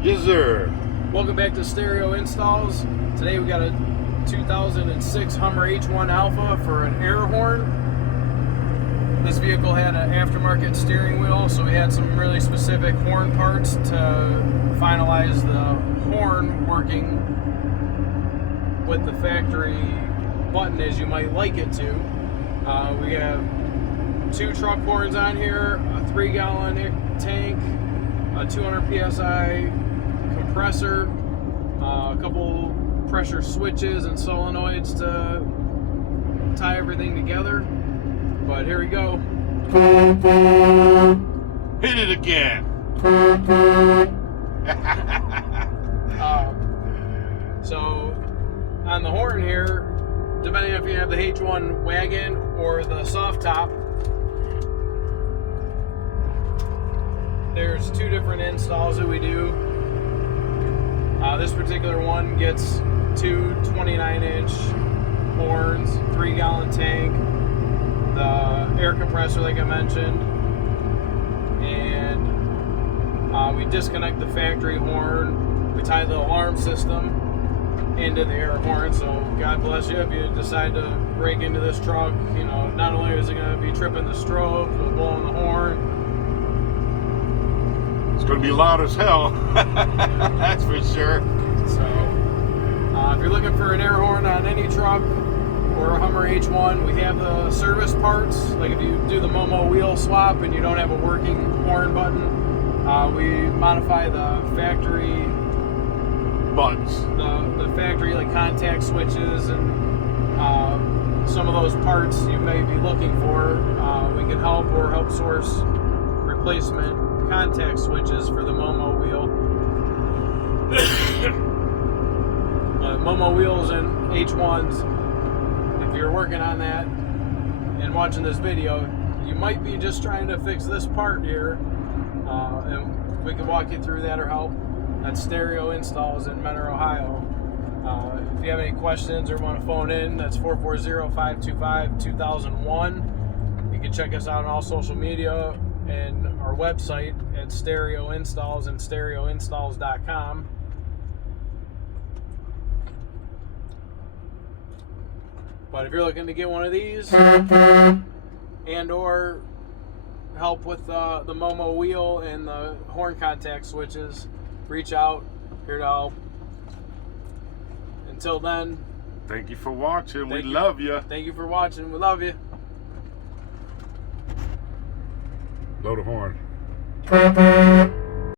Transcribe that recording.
Yes, sir. Welcome back to Stereo Installs. Today we got a 2006 Hummer H1 Alpha for an air horn. This vehicle had an aftermarket steering wheel, so we had some really specific horn parts to finalize the horn working with the factory button as you might like it to. We have two truck horns on here, a 3-gallon tank, a 200 psi compressor, a couple pressure switches and solenoids to tie everything together. But here we go. Hit it again. So on the horn here, depending if you have the H1 wagon or the soft top, there's two different installs that we do. This particular one gets two 29-inch horns, 3-gallon tank, the air compressor like I mentioned, and we disconnect the factory horn. We tie the alarm system into the air horn, so God bless you if you decide to break into this truck. You know, not only is it going to be tripping the strobes, but blowing the horn. It's going to be loud as hell. That's for sure. So, if you're looking for an air horn on any truck or a Hummer H1, we have the service parts. Like if you do the Momo wheel swap and you don't have a working horn button, we modify the factory buttons, the factory like contact switches and some of those parts you may be looking for. We can help source replacement contact switches for the Momo wheel. Momo wheels and H1s, if you're working on that and watching this video, you might be just trying to fix this part here, and we can walk you through that or help. That's Stereo Installs in Mentor, Ohio. If you have any questions or want to phone in, that's 440-525-2001. You can check us out on all social media and our website at Stereo Installs and stereoinstalls.com. But if you're looking to get one of these and or help with the Momo wheel and the horn contact switches, reach out. Here to help. Until then, thank you for watching. We love you. Thank you for watching. We love you. Blow the horn.